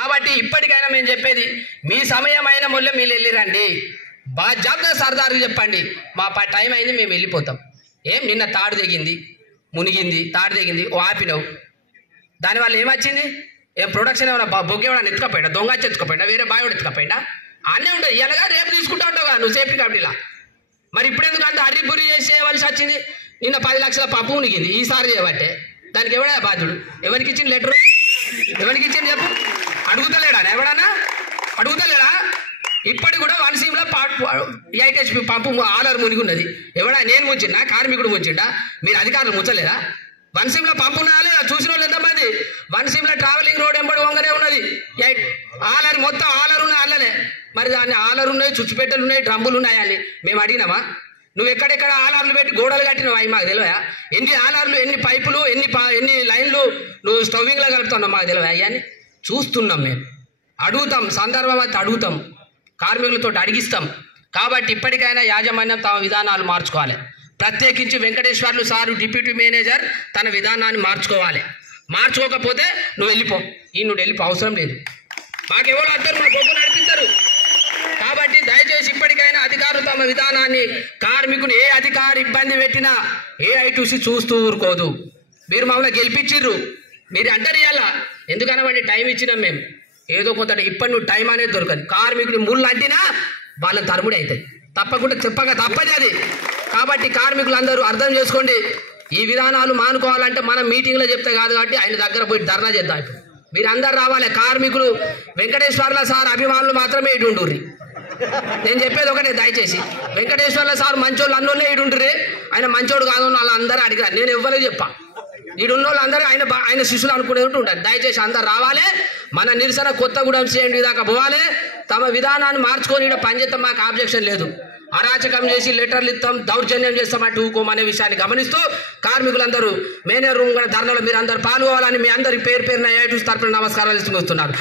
కాబట్టి ఇప్పటికైనా మేము చెప్పేది, మీ సమయమైన మొల్ల మీరు వెళ్ళిరండి, బాధ్యత సర్దారు చెప్పండి, మా టైం అయింది మేము వెళ్ళిపోతాం. ఏం నిన్న తాడు తెగింది, మునిగింది, తాడు తెగింది, ఓ ఆపినవు, దానివల్ల ఏమొచ్చింది? ఏం ప్రొడక్షన్ ఏమైనా బొగ్గేవాడని ఎత్తుకపోయినా, దొంగ ఎత్తుకపోయినా, వేరే బావి ఎత్తుకపోయినా అన్నీ ఉంటుంది. ఇలాగా రేపు తీసుకుంటా ఉంటావు కదా నువ్వు సేఫ్టీ కమిటీలా. మరి ఇప్పుడు ఎందుకు అంత అర్రిబురి చేసి చేయవలసి వచ్చింది? నిన్న 10 లక్షల పప్పు మునిగింది, ఈసారి చేయబట్టే. దానికి ఎవడా బాధ్యుడు? ఎవరికి ఇచ్చిన లెటరు? ఎవరికి ఇచ్చింది చెప్పు? అడుగుతలేడా? ఎవడన్నా అడుగుతలేడా? ఇప్పటికి కూడా వనసీమలో 8 HP పంపు ఆలర్ మునిగి ఉన్నది. ఎవడా? నేను ముంచిండా? కార్మికుడు ముంచిండా? మీరు అధికారులు ముంచలేదా? వనసీమలో పంపు ఉన్నాయా? చూసిన వాళ్ళు ఎంతమంది? వనసీమలో ట్రావెలింగ్ రోడ్ ఎంబడి వంగనే ఉన్నది. ఆలర్ మొత్తం ఆలర్ ఉన్నాయి అల్లనే. మరి దాన్ని ఆలర్ ఉన్నాయి, చుచ్చుపెట్టెలు ఉన్నాయి, డ్రమ్ములు ఉన్నాయని మేము అడిగినామా? నువ్వు ఎక్కడెక్కడ ఆలార్లు పెట్టి గోడలు కట్టినావు అవి మాకు తెలియదా? ఎన్ని ఆలార్లు, ఎన్ని పైపులు, ఎన్ని లైన్లు నువ్వు స్టవ్వింగ్లో కలుపుతున్నావు మాకు తెలియదా? అవన్నీ చూస్తున్నాం మేము. అడుగుతాం, సందర్భం అయితే అడుగుతాం, కార్మికులతో అడిగిస్తాం. కాబట్టి ఇప్పటికైనా యాజమాన్యం తమ విధానాలు మార్చుకోవాలి. ప్రత్యేకించి వెంకటేశ్వర్లు సారు డిప్యూటీ మేనేజర్ తన విధానాన్ని మార్చుకోవాలి. మార్చుకోకపోతే నువ్వు వెళ్ళిపో, నువ్వు వెళ్ళిపో, అవసరం లేదు. మాకెవరు వస్తారు, మా బొగ్గు నడిపిస్తారు. కాబట్టి దయచేసి ఇప్పటికైనా అధికారులు తమ విధానాన్ని, కార్మికుని ఏ అధికారి ఇబ్బంది పెట్టినా AITC చూస్తూ ఊరుకోదు. మీరు మమ్మల్ని గెలిపించిర్రు, మీరు అంటారు ఇవాళ ఎందుకనమండి టైం ఇచ్చినాం మేము, ఏదో కొంత ఇప్పటి నువ్వు టైం అనేది దొరకదు. కార్మికుని ముళ్ళు అంటినా వాళ్ళని తరుముడు అవుతుంది, తప్పకుండా చెప్పగా తప్పది అది. కాబట్టి కార్మికులందరూ అర్థం చేసుకోండి, ఈ విధానాలు మానుకోవాలంటే మనం మీటింగ్లో చెప్తే కాదు. కాబట్టి ఆయన దగ్గర పోయి ధర్నా చేద్దాం. ఇప్పుడు మీరు అందరు రావాలి. కార్మికులు వెంకటేశ్వర్ల సార్ అభిమానులు మాత్రమే ఇటు ఉండుర్రి. నేను చెప్పేది ఒకటే, దయచేసి వెంకటేశ్వర్ల సార్ మంచోళ్ళు అన్నోళ్ళే ఇటు ఉంటుర్రి. ఆయన మంచోడు కాదు వాళ్ళందరూ అడిగారు, నేను ఎవ్వరూ చెప్పా. ఈడున్న వాళ్ళు అందరూ ఆయన శిష్యులు అనుకునేట్టు ఉంటారు. దయచేసి అందరు రావాలి. మన నిరసన కొత్తగూడెం చేయండి దాకా పోవాలి. తమ విధానాన్ని మార్చుకొని ఇక్కడ పనిచేస్తాం, మాకు ఆబ్జెక్షన్ లేదు. అరాచకం చేసి లెటర్లు ఇస్తాం, దౌర్జన్యం చేస్తామంటూ ఊకోమనే విషయాన్ని గమనిస్తూ కార్మికులందరూ మేనేజర్ రూమ్ ధర్నాలో మీరు అందరూ పాల్గొవాలని మీ అందరి పేరు పేరున AITC తరపున నమస్కారాలు ఇస్తున్నారు.